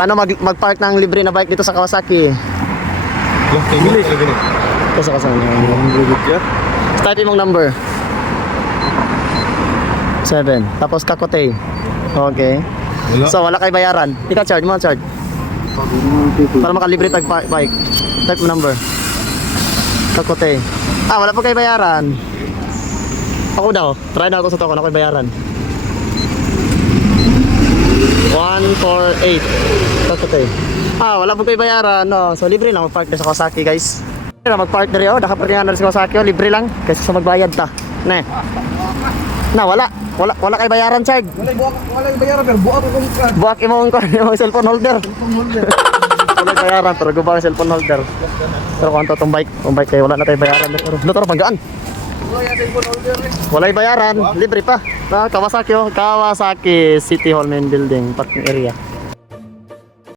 Paano mag-park ng libre na bike dito sa Kawasaki? Kasi type mong number 7. Tapos Kakote. Okay. So wala kay bayaran. Ika charge mo, charge. Para makalibre tag bike. Type mo number. Kakote. Wala pa kay bayaran. Ako daw. Try na ako sa to. Wala kay bayaran. 148. Kakote. Wala pa kay bayaran. No. So libre lang mag-park na sa Kawasaki, guys. Mag-park na rin. Nakaparkingan na rin sa Kawasaki. Libre lang. Kasi sa magbayad ta. Ne. Wala kay bayaran, Chard. Wala bayaran pero buak ko kung Buak imong cellphone holder. Wala bayaran pero guba ang cellphone holder. Pero kung itong bike kay wala na tayo bayaran. Pero tara banggaan. wala yung cellphone holder eh. Wala bayaran, libre pa. Kawasaki City Hall main building, parking area.